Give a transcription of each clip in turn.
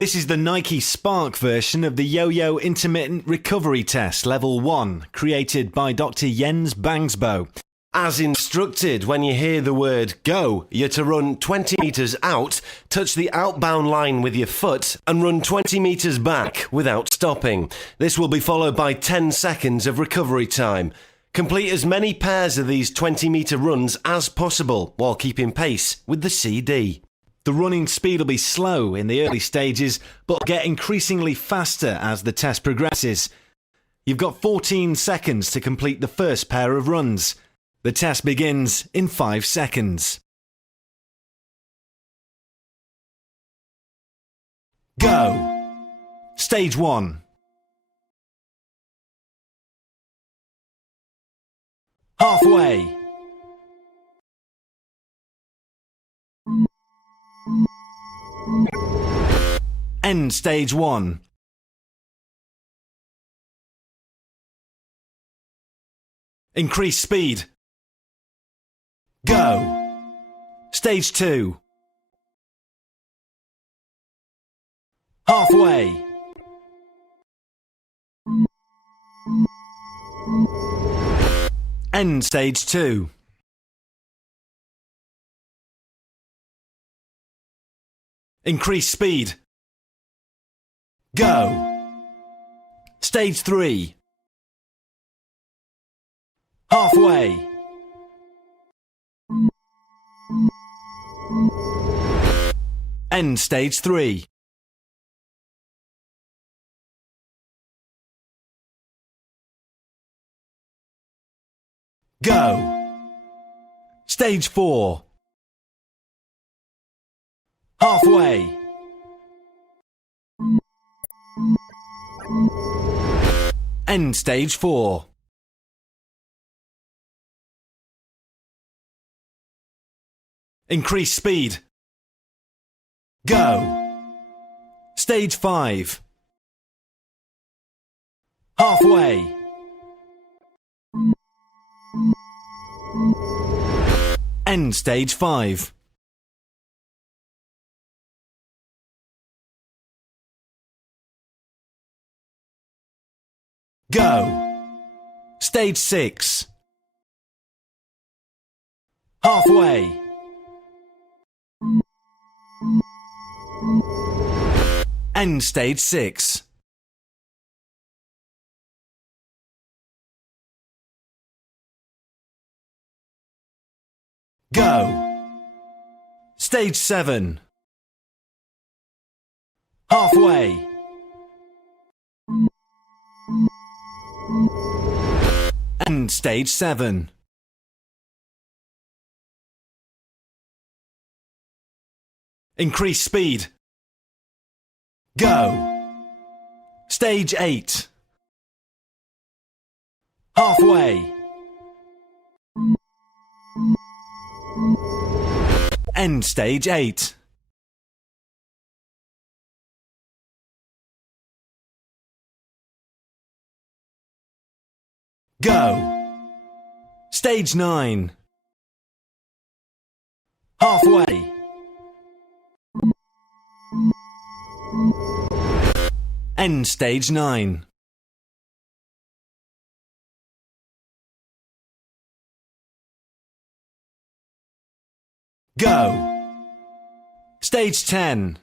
This is the Nike Sparq version of the Yo-Yo Intermittent Recovery Test Level 1, created by Dr. Jens Bangsbo. As instructed, when you hear the word go, you're to run 20 metres out, touch the outbound line with your foot, and run 20 metres back without stopping. This will be followed by 10 seconds of recovery time. Complete as many pairs of these 20-metre runs as possible while keeping pace with the CD. The running speed will be slow in the early stages, but will get increasingly faster as the test progresses. You've got 14 seconds to complete the first pair of runs. The test begins in 5 seconds. Go! Stage 1. Halfway. End stage 1. Increase speed. Go. Stage 2. Halfway. End stage 2. Increase speed. Go. Stage 3. Halfway. End stage 3. Go. Stage 4. Halfway. End stage 4. Increase speed. Go. Stage 5. Halfway. End stage 5. Go. Stage 6. Halfway. End stage 6. Go. Stage 7. Halfway. End stage 7. Increase speed. Go. Stage 8. Halfway. End stage 8. Go. Stage 9. Halfway. End stage 9. Go. Stage 10.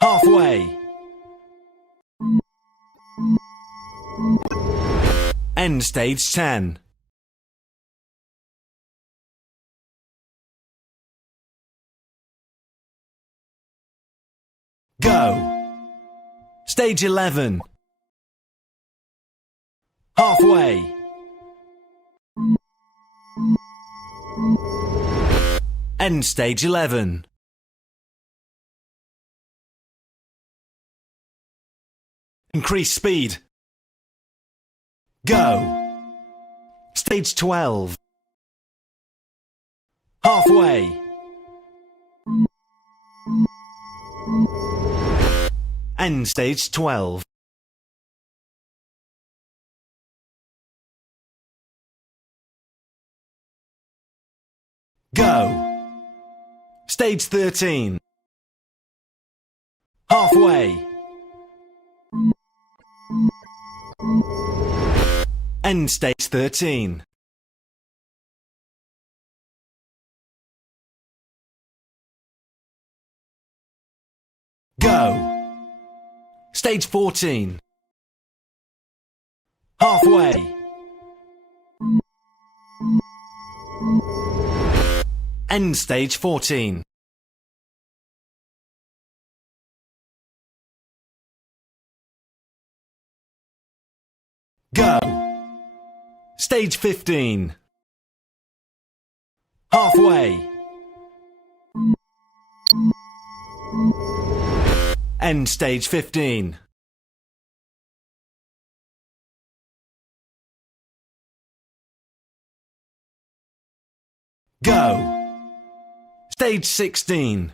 Halfway. End stage 10. Go. Stage 11. Halfway. End stage 11. Increase speed. Go. Stage 12. Halfway. End stage 12. Go. Stage 13. Halfway. End stage 13. Go. Stage 14. Halfway. End stage 14. Go. Stage 15. Halfway. End stage 15. Go. Stage 16.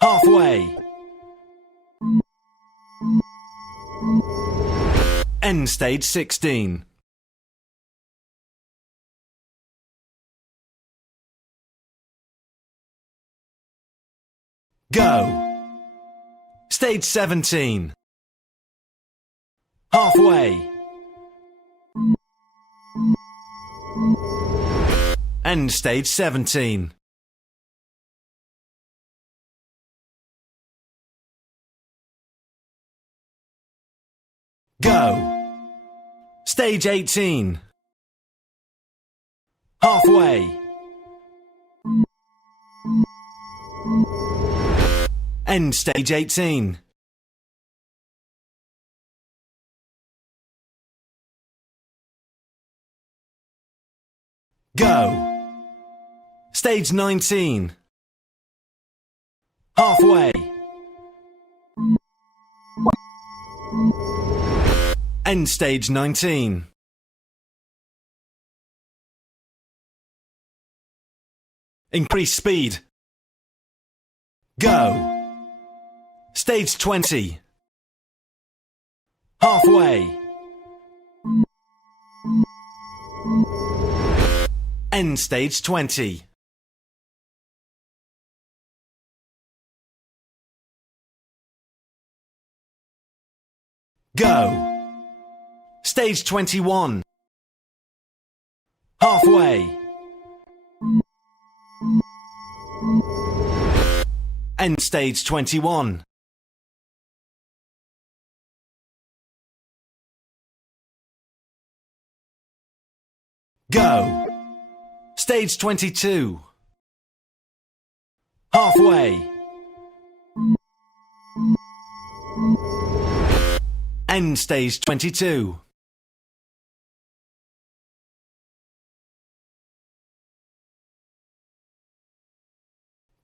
Halfway. End stage 16. Go. Stage 17. Halfway. End stage 17. Go. Stage 18. Halfway. End stage 18. Go. Stage 19. Halfway. End stage 19. Increase speed. Go. Stage 20. Halfway. End stage 20. Go. Stage 21. Halfway. End stage 21. Go. Stage 22. Halfway. End stage 22.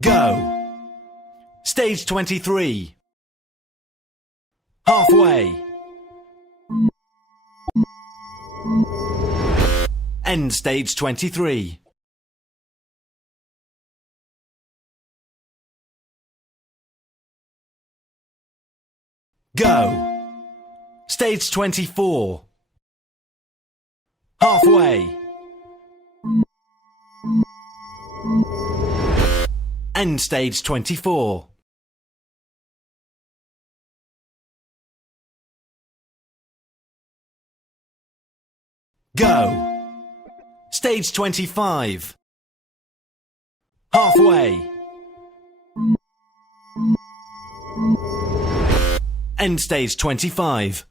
Go. Stage 23. Halfway. End stage 23. Go. Stage 24. Halfway. End stage 24. Go. Stage 25. Halfway. End stage 25.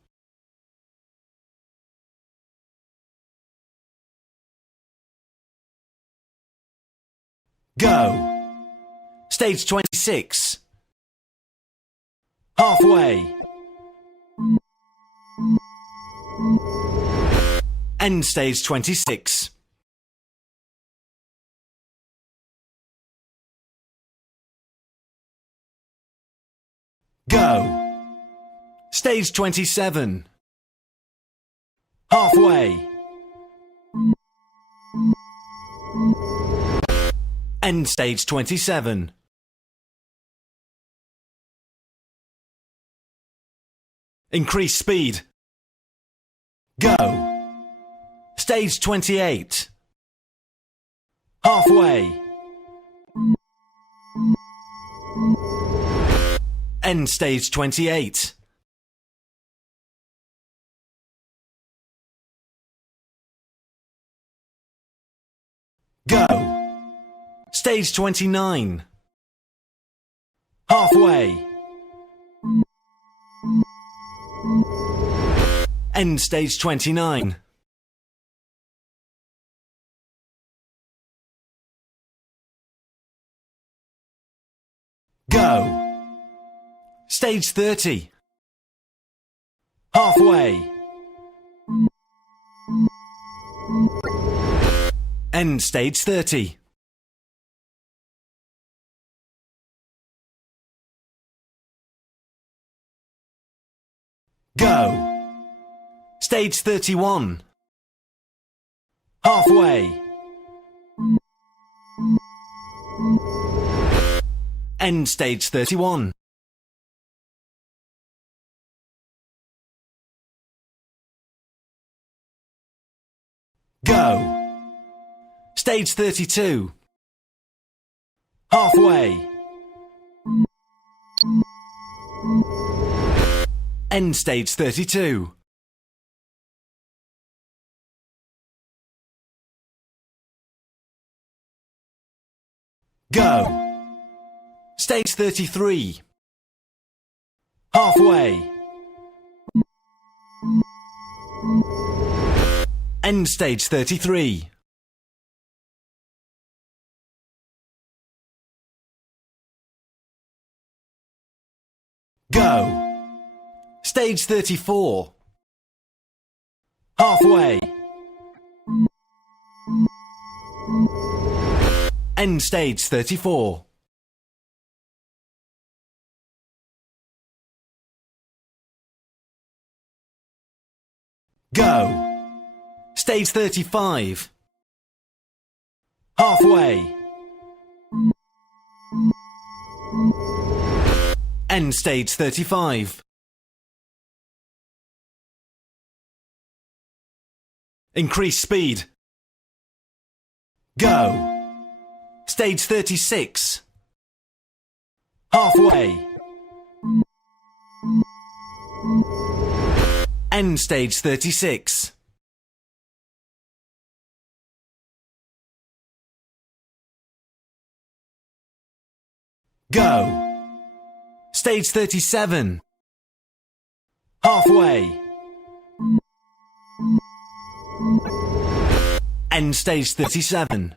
Go. Stage 26. Halfway. End stage 26. Go. Stage 27. Halfway. End stage 27. Increase speed. Go. Stage 28. Halfway. End stage 28. Go. Stage 29. Halfway. End stage 29. Go. Stage 30. Halfway. End stage 30. Go. Stage 31. Halfway. End stage 31. Go. Stage 32. Halfway. End stage 32. Go. Stage 33. Halfway. End stage 33. Go. Stage 34. Halfway. End stage 34. Go. Stage 35. Halfway. End stage 35. Increase speed. Go. Stage 36. Halfway. End stage 36. Go. Stage 37. Halfway. End stage 37.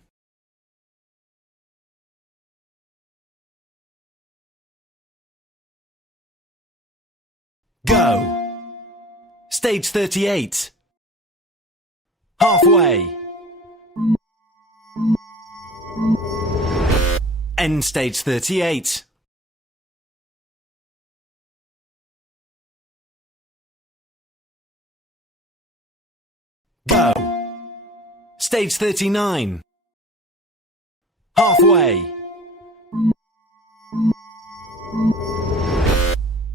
Go. Stage 38. Halfway. End stage 38. Go. Stage 39. Halfway.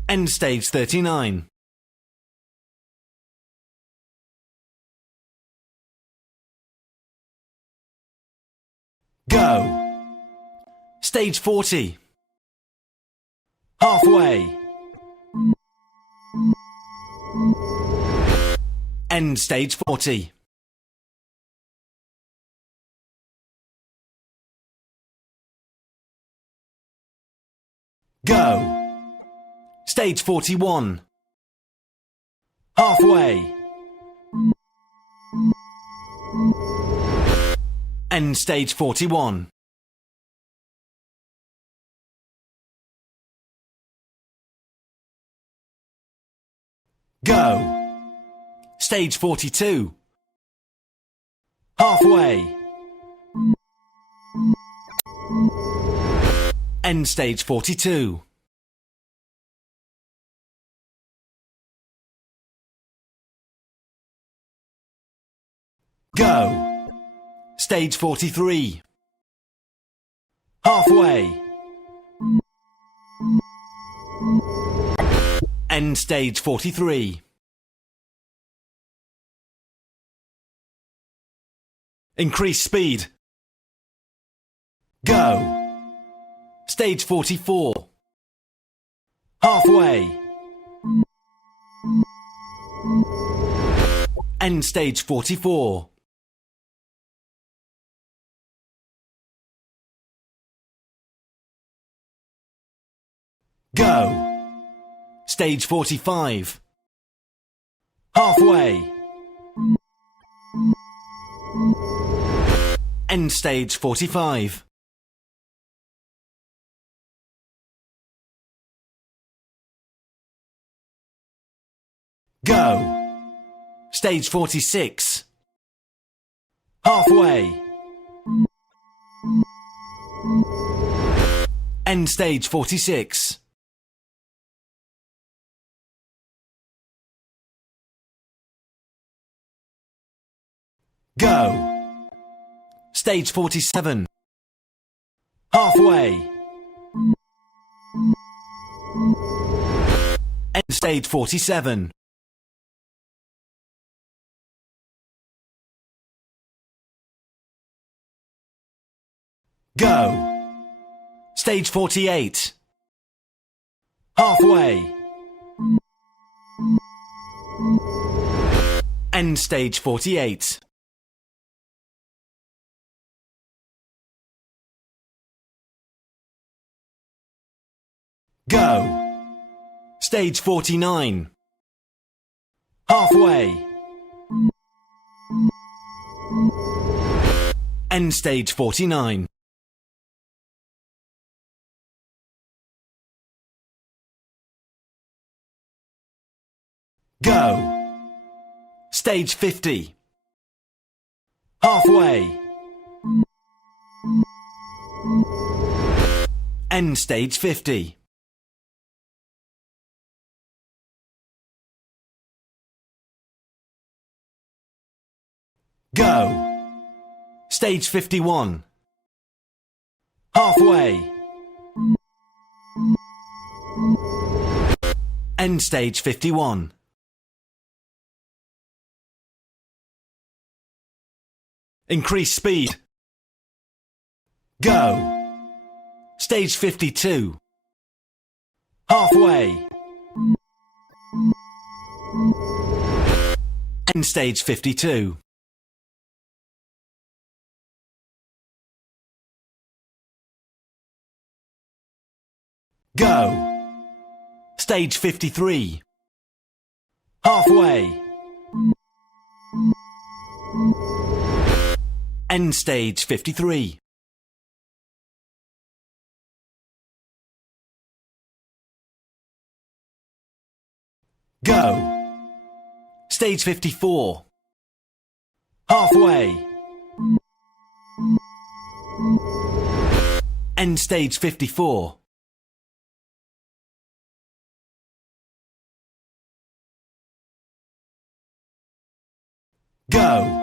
End stage 39. Go. Stage 40. Halfway. End stage 40. Go. Stage 41. Halfway. End stage 41. Go. Stage 42. Halfway. End stage 42. Go. Stage 43. Halfway. End stage 43. Increase speed. Go. Stage 44. Halfway. End stage 44. Go. Stage 45. Halfway. End stage 45. Go. Stage 46. Halfway. End stage 46. Go. Stage 47. Halfway. End stage 47. Go. Stage 48. Halfway. End stage 48. Go. Stage 49. Halfway. End stage 49. Go. Stage 50. Halfway. End stage 50. Go. Stage 51. Halfway. End stage 51. Increase speed. Go. Stage 52. Halfway. End stage 52. Go. Stage 53. Halfway. End stage 53. Go. Stage 54. Halfway. End stage 54. Go.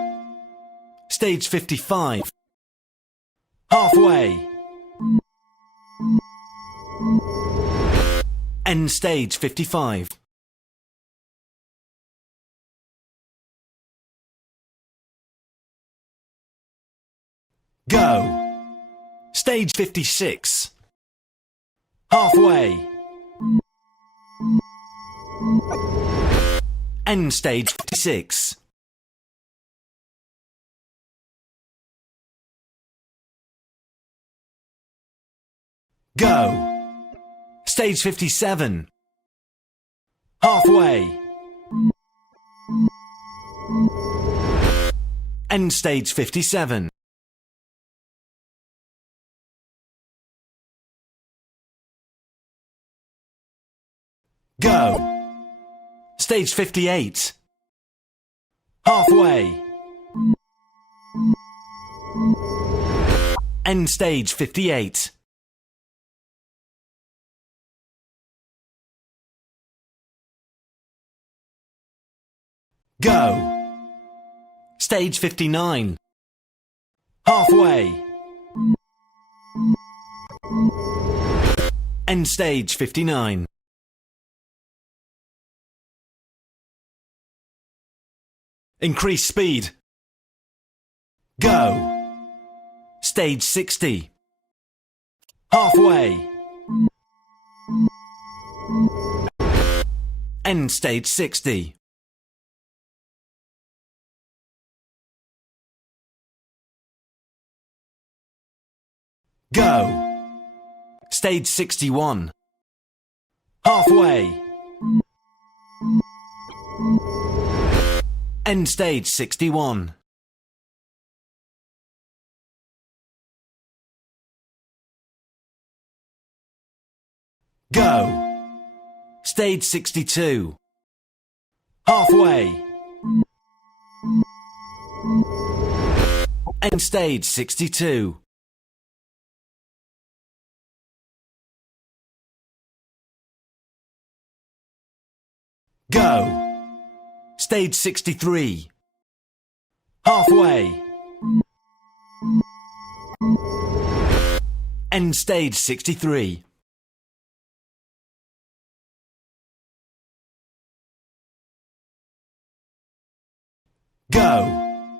Stage 55. Halfway. End stage 55. Go. Stage 56. Halfway. End stage 56. Go. Stage 57. Halfway. End stage 57. Go. Stage 58. Halfway. End stage 58. Go. Stage 59. Halfway. End stage 59. Increase speed. Go. Stage 60. Halfway. End stage 60. Go. Stage 61. Halfway. End stage 61. Go. Stage 62. Halfway. End stage 62. Go. Stage 63. Halfway. End stage 63. Go.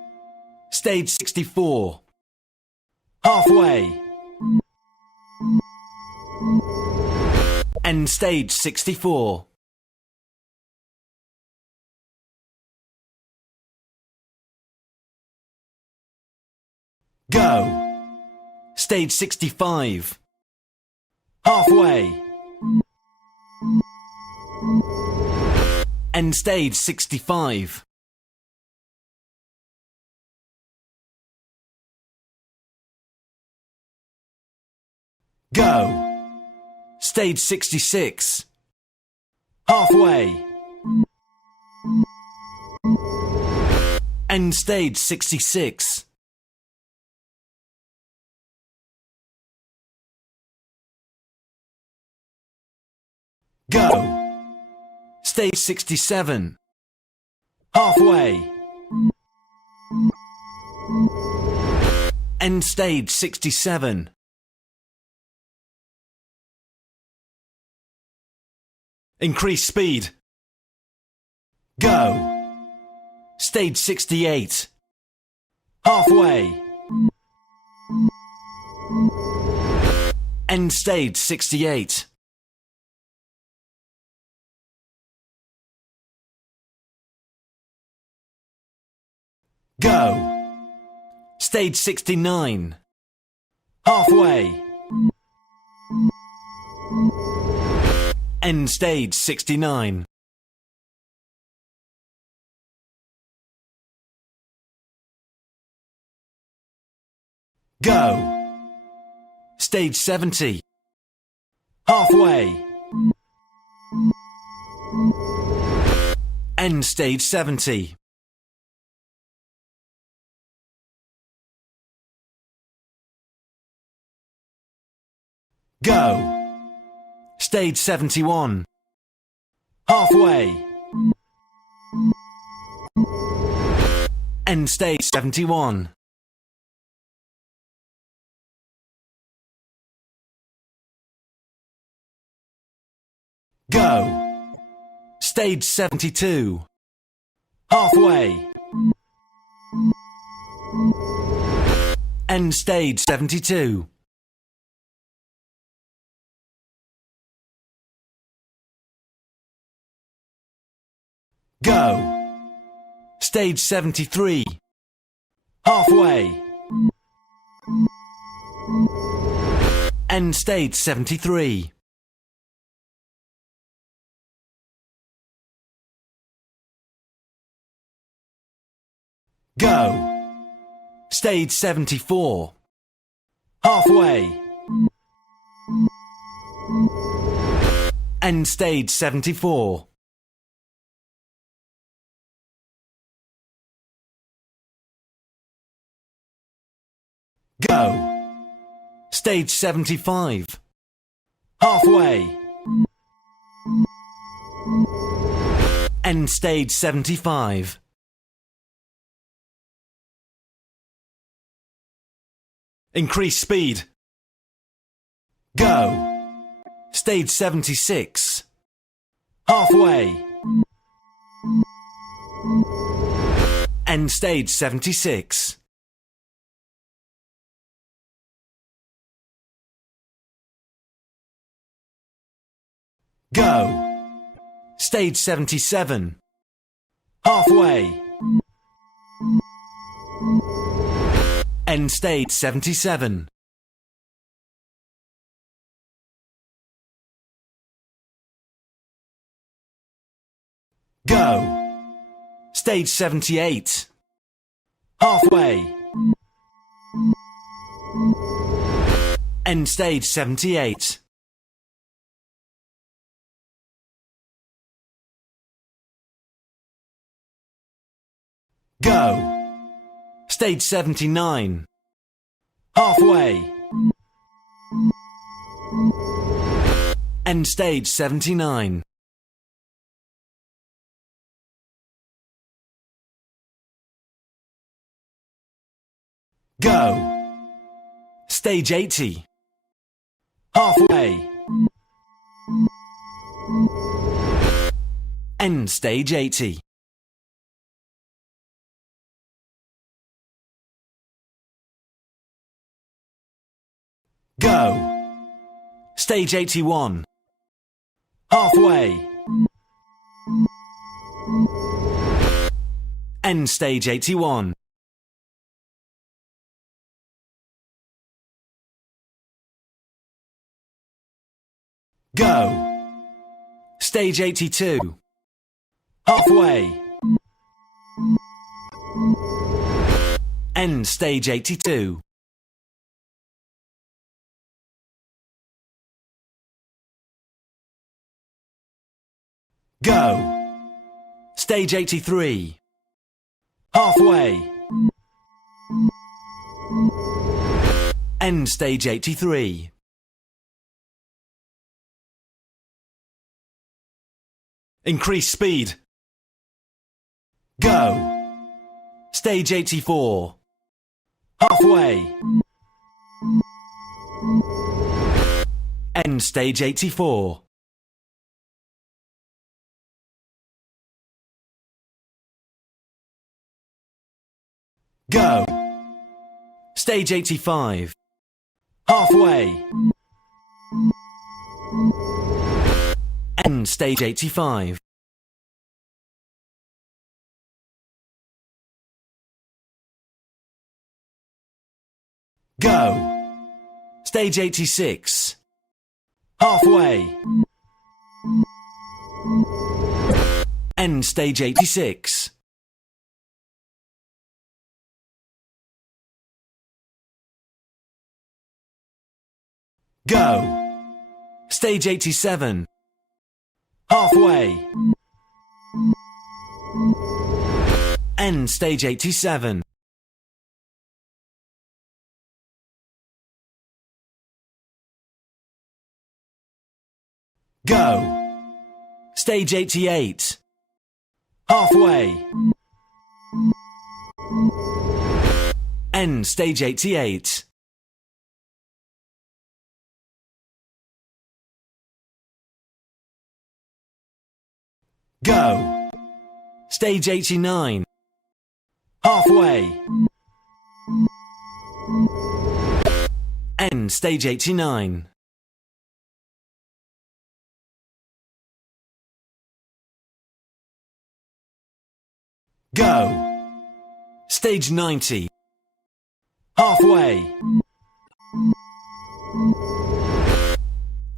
Stage 64. Halfway. End stage 64. Go. Stage 65. Halfway. End stage 65. Go. Stage 66. Halfway. End stage 66. Go. Stage 67. Halfway. End stage 67. Increase speed. Go. Stage 68. Halfway. End stage 68. Go. Stage 69. Halfway. End stage 69. Go. Stage 70. Halfway. End stage 70. Go. Stage 71. Halfway. End stage 71. Go. Stage 72. Halfway. End stage 72. Go. Stage 73. Halfway. End stage 73. Go. Stage 74. Halfway. End stage 74. Go. Stage 75. Halfway. End stage 75. Increase speed. Go. Stage 76. Halfway. End stage 76. Go. Stage 77. Halfway. End stage 77. Go. Stage 78. Halfway. End stage 78. Go. Stage 79. Halfway. End stage 79. Go. Stage 80. Halfway. End stage 80. Go. Stage 81. Halfway. End stage 81. Go. Stage 82. Halfway. End stage 82. Go. Stage 83. Halfway. End stage 83. Increase speed. Go. Stage 84. Halfway. End stage 84. Go. Stage 85. Halfway. End stage 85. Go. Stage 86. Halfway. End stage 86. Go. Stage 87. Halfway. End stage 87. Go. Stage 88. Halfway. End stage 88. Go. Stage 89. Halfway. End stage 89. Go. Stage 90. Halfway.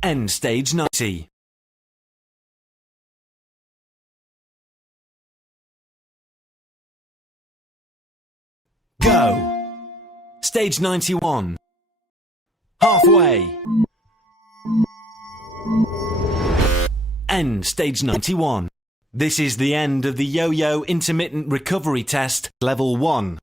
End stage 90. Go. Stage 91. Halfway. End stage 91. This is the end of the Yo-Yo Intermittent Recovery Test Level 1.